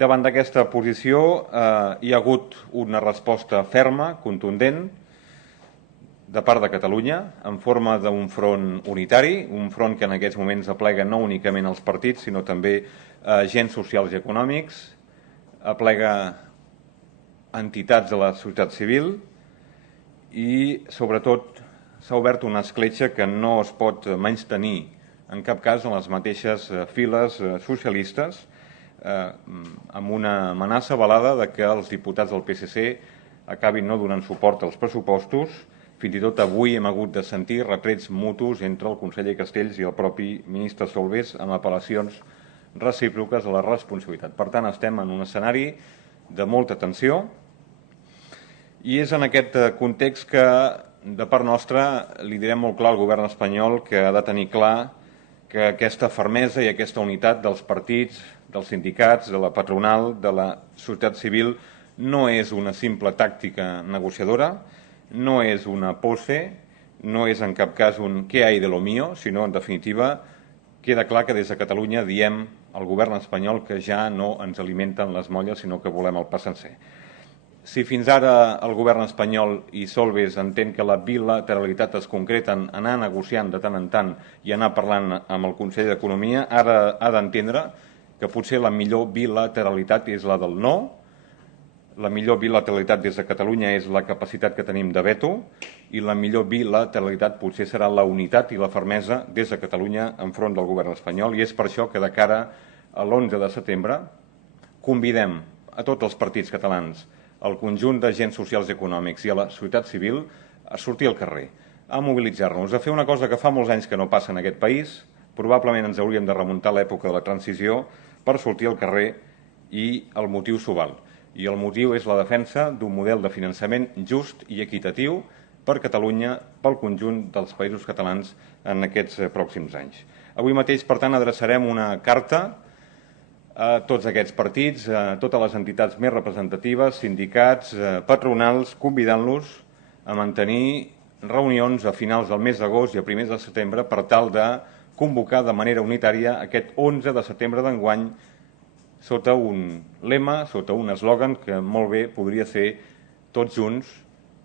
Davant d'aquesta posició hi ha hagut una resposta ferma, contundent, de part de Catalunya, en forma d'un front unitari, un front que en aquests moments aplega no únicament els partits, sinó també agents socials i econòmics, aplega entitats de la societat civil i, sobretot, s'ha obert una escletxa que no es pot menystenir en cap cas en les mateixes files socialistes, amb una amenaça velada de que els diputats del PSC acabin no donant suport als pressupostos. Fins i tot avui hem hagut de sentir retrets mutus entre el conseller Castells i el propi ministre Solbes amb apel·lacions recíproques a la responsabilitat. Per tant, estem en un escenari de molta tensió i és en aquest context que, de part nostra, li direm molt clar al govern espanyol que ha de tenir clar que aquesta fermesa i aquesta unitat dels partits, dels sindicats, de la patronal, de la societat civil, no és una simple tàctica negociadora, no és una pose, no és en cap cas un «qué hay de lo mío», sinó, en definitiva, queda clar que des de Catalunya diem al govern espanyol que ja no ens alimenten les molles, sinó que volem el pa sencer. Si fins ara el govern espanyol i Solbes entén que la bilateralitat es concreta en anar negociant de tant en tant i anar parlant amb el conseller d'Economia, ara ha d'entendre que potser la millor bilateralitat és la del no. La millor bilateralitat des de Catalunya és la capacitat que tenim de veto i la millor bilateralitat potser serà la unitat i la fermesa des de Catalunya enfront del govern espanyol, i és per això que de cara a l'11 de setembre convidem a tots els partits catalans, al conjunt d'agents socials i econòmics i a la societat civil a sortir al carrer, a mobilitzar-nos, a fer una cosa que fa molts anys que no passa en aquest país. Probablement ens hauríem de remuntar a l'època de la transició per sortir al carrer, i el motiu s'ho val. I el motiu és la defensa d'un model de finançament just i equitatiu per Catalunya, pel conjunt dels països catalans en aquests pròxims anys. Avui mateix, per tant, adreçarem una carta a tots aquests partits, a totes les entitats més representatives, sindicats, patronals, convidant-los a mantenir reunions a finals del mes d'agost i a primers de setembre per tal de convocar de manera unitària aquest 11 de setembre d'enguany sota un lema, sota un eslògan que molt bé podria ser tots junts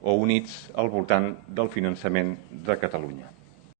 o units al voltant del finançament de Catalunya.